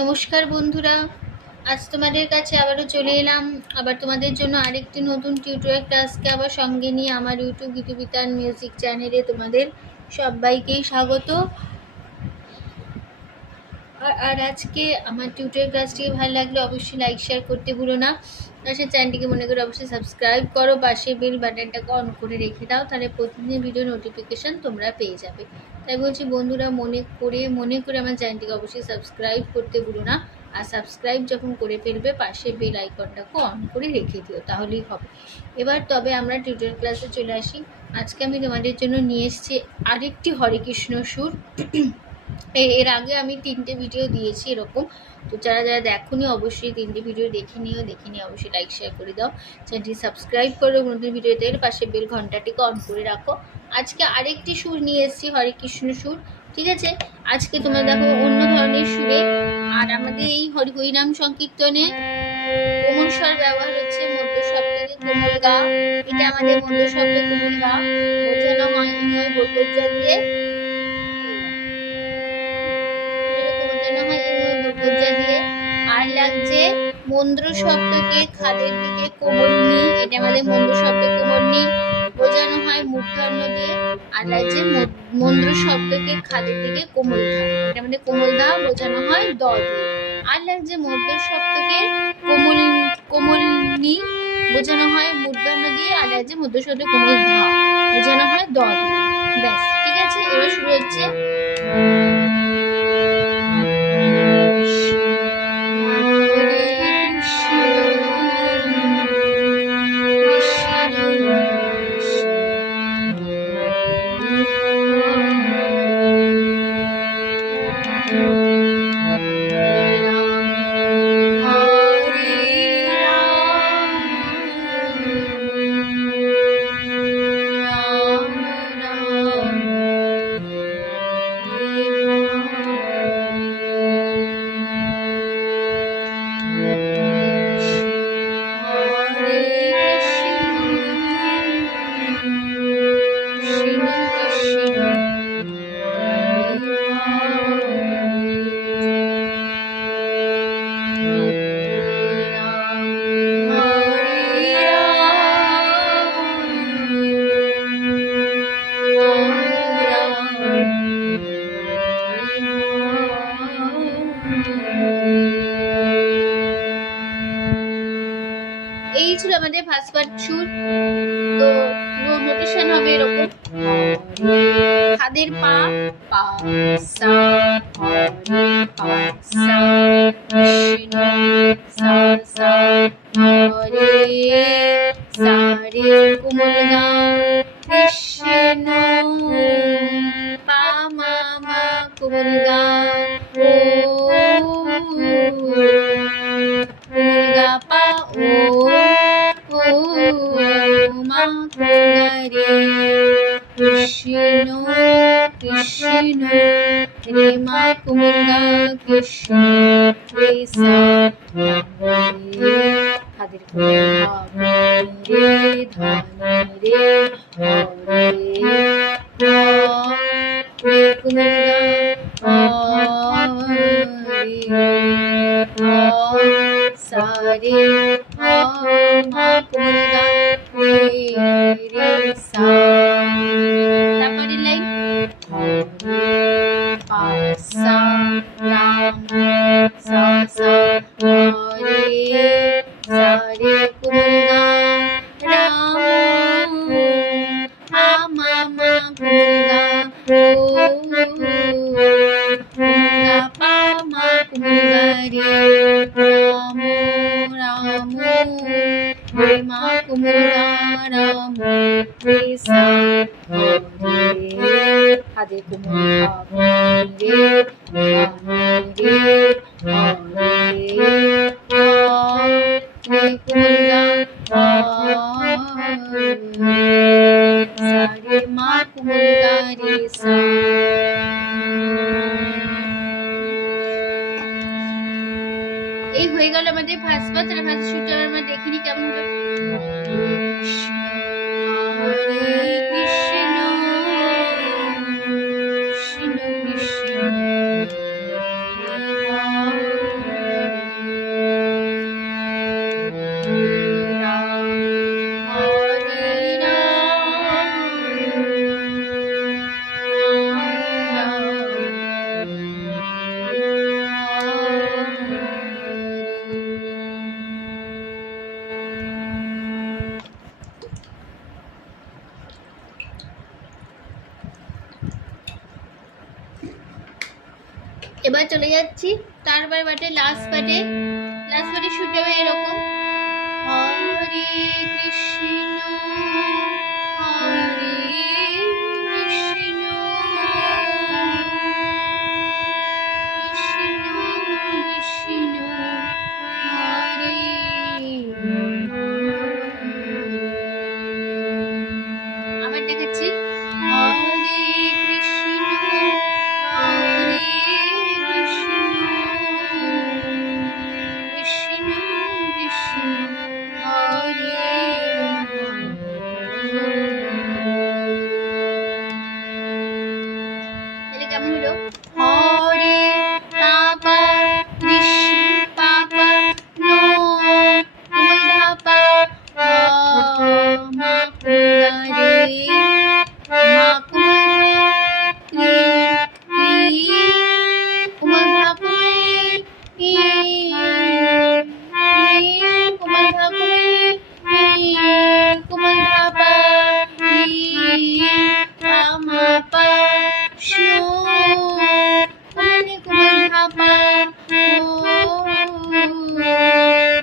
নমস্কার বন্ধুরা, আজ তোমাদের কাছে আবারও চলে এলাম। আবার তোমাদের জন্য আরেকটি নতুন টিউটোরিয়াল ক্লাসকে আবার সঙ্গে নিয়ে আমার ইউটিউব গীতবিতান মিউজিক চ্যানেলে তোমাদের সবাইকেই স্বাগত। আর আজকে আমার টিউটোরিয়াল ক্লাসটিকে ভালো লাগলে অবশ্যই লাইক শেয়ার করতে ভুলো না। পাশে চ্যানেলটিকে মনে করে অবশ্যই সাবস্ক্রাইব করো, পাশে বেল বাটনটাকে অন করে রেখে দাও, তাহলে প্রতিদিন ভিডিও নোটিফিকেশান তোমরা পেয়ে যাবে। তাই বলছি বন্ধুরা, মনে করে আমার চ্যানেলটিকে অবশ্যই সাবস্ক্রাইব করতে ভুলো না। আর সাবস্ক্রাইব যখন করে ফেলবে, পাশে বেল আইকনটাকে অন করে রেখে দিও, তাহলেই হবে। এবার তবে আমরা টিউটোরিয়াল ক্লাসে চলে আসি। আজকে আমি তোমাদের জন্য নিয়ে এসেছি আরেকটি হরে কৃষ্ণ সুর। এর আগে আমি 3টে ভিডিও দিয়েছি এরকম, তো যারা যারা দেখোনি অবশ্যই 3টে ভিডিও দেখে নিয়ে অবশ্যই লাইক শেয়ার করে দাও, চ্যানেলটি সাবস্ক্রাইব করো, নতুন ভিডিওতে পাশে বেল ঘন্টাটিকে অন করে রাখো। আজকে আরেকটি সুর নিয়ে এসেছি, হরে কৃষ্ণ সুর। ঠিক আছে, আজকে তোমরা দেখো অন্য ধরনের সুরে। আর আমাদের এই হরিনাম সংকীর্তনে কোমল স্বর ব্যবহার হচ্ছে, মধ্য সপ্তকে কোমল গা। এটা আমাদের মধ্য শব্দ কোমল গা বোঝানো হয় ইংয় বর্গোচ্চার দিয়ে। আর লাগছে মন্দ্র শব্দকে খাদের দিকে কোমল নি, এটা আমাদের মন্দ্র শব্দ কোমল নি বোঝানো হয় মূর্ধন্য দিয়ে। আর লাগছে মন্দ্র শব্দকে খাদের দিকে কোমল ধা, এটা আমাদের কোমল ধা বোঝানো হয় দ দিয়ে। আর লাগছে মধ্য শব্দকে কোমল নি বোঝানো হয় মূর্ধন্য দিয়ে। আর লাগছে মধ্য শব্দ কোমল ধা বোঝানো হয় দ দিয়ে। ব্যাস, ঠিক আছে। এবার শুরু হচ্ছে। এই ছিল আমাদের ফার্স্ট পার্ট সুর। তো নোটেশন হবে এরকম: খাদের পা পা সা হরে পা সা কৃষ্ণ সা সা হরে সা রে কোমল গা কৃষ্ণ পা মা মা কোমল গা ও কোমল গা পা ও মা রে কৃষ্ণ কৃষ্ণ রে মা কোমল গা কৃষ্ণ রে সা রে হাদের রে ধনি রে হরে রে কোমল গা সা রে মা কোমল গা রে সা। তারপরের লাইন পা সা রাম সা সা হরে সা রে কোমল গা রাম মা মা মা কোমল গা পা মা কোমল গা রে রাম রাম রে মা কোমল গা রাম রে সা হরে হাতে কোমল রে রে হরে কোমল গা সা রে মা কোমল গা রে সা। এই হয়ে গেল আমাদের ফার্স্ট পার্ট। তাহলে ফার্স্ট শুটটা আমরা দেখিনি কেমন হলো। হরে কৃষ্ণ কৃষ্ণ কৃষ্ণ এবার চলে যাচ্ছি তারপর বাটে লাস্ট পার্টে শুরুটা হবে এরকম, হরে কৃষ্ণ হরে কৃষ্ণ কৃষ্ণ কৃষ্ণ হরে আবার দেখাচ্ছি, হরে কৃষ্ণ হরে কৃষ্ণ কৃষ্ণ কৃষ্ণ হরে তাহলে কেমন হলো, হরে পাপা কৃষ্ণ পাপা নো ধাপা মা পুগারে মা কুমার কুমার ধাপা কুমার ধাপা কুমার ধাপা মা পা স্নো কুমার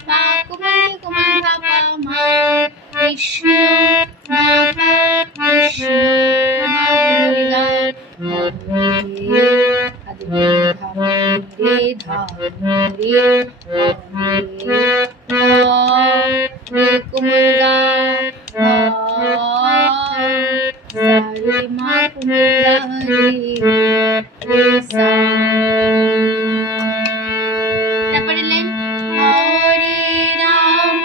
ধাপা কুমার ধাপা মা কৃষ্ণ ধাপা কৃষ্ণ রে কুমুরগা রে মা কুমুরগা রে সা। তারপরে লেন হরে রাম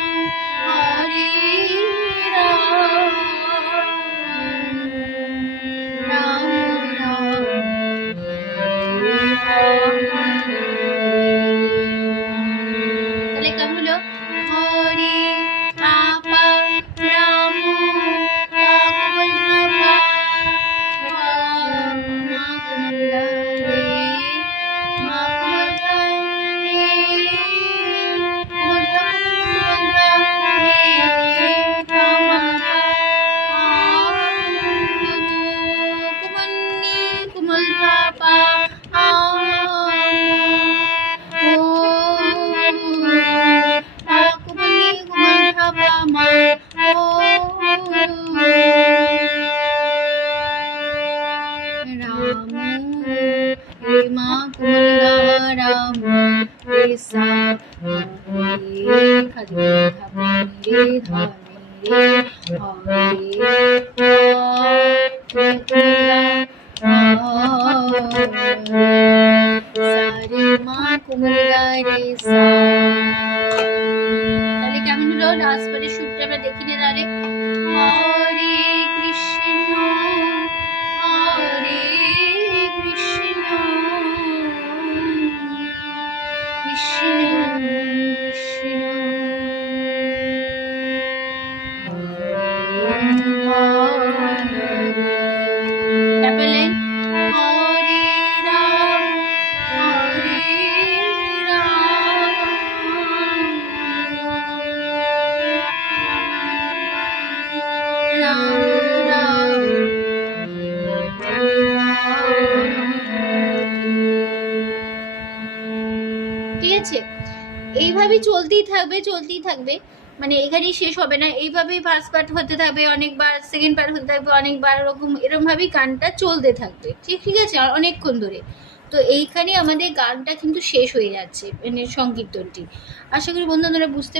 রাম রাম তাহলে কেমন হলো, হরে পাপা রাম মা কুমুরগা রাম রে সা রে খাদি ধাপনি রে ধানি রে হরে মা কুমুরগা রে সা। তাহলে কেমন হলো, লাস্ট পারে শুটটা আমরা দেখি না তাহলে, হরে কৃষ্ণ হরে কৃষ্ণ কৃষ্ণ কৃষ্ণ তারপরে হরে রাম ঠিক আছে। এইভাবেই চলতেই থাকবে মানে এখানেই শেষ হবে না, এইভাবেই ফার্স্ট পার্ট হতে থাকবে অনেকবার, সেকেন্ড পার্ট হতে থাকবে অনেকবার, এরকম ভাবেই গানটা চলতে থাকবে, ঠিক আছে অনেকক্ষণ ধরে। তো এইখানে আমাদের গানটা কিন্তু শেষ হয়ে যাচ্ছে, মানে সংকীর্তনটি। আশা করি বন্ধুরা বুঝতে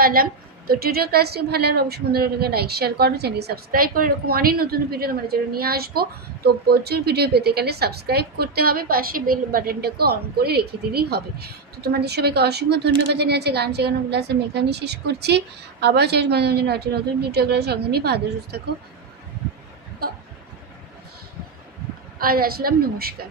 পারলাম। তো টিউটোরিয়াল ক্লাসটি ভালো লাগলে অবশ্যই বন্ধুরা লাইক শেয়ার করো, চ্যানেল সাবস্ক্রাইব করে এরকম অনেক নতুন ভিডিও তোমাদের জন্য নিয়ে আসবো। তো প্রচুর ভিডিও পেতে গেলে সাবস্ক্রাইব করতে হবে, পাশে বেল বাটনটাকে অন করে রেখে দিলেই হবে। তো তোমাদের সবাইকে অসংখ্য ধন্যবাদ জানিয়ে আছে গান শেখানো ক্লাস আমি এখানে শেষ করছি। আবার চলছে মাঝে মাঝে একটি নতুন টিউটোরিয়াল ক্লাস সঙ্গে নিয়ে ভালো সুস্থ থাকো। আজ আসলাম, নমস্কার।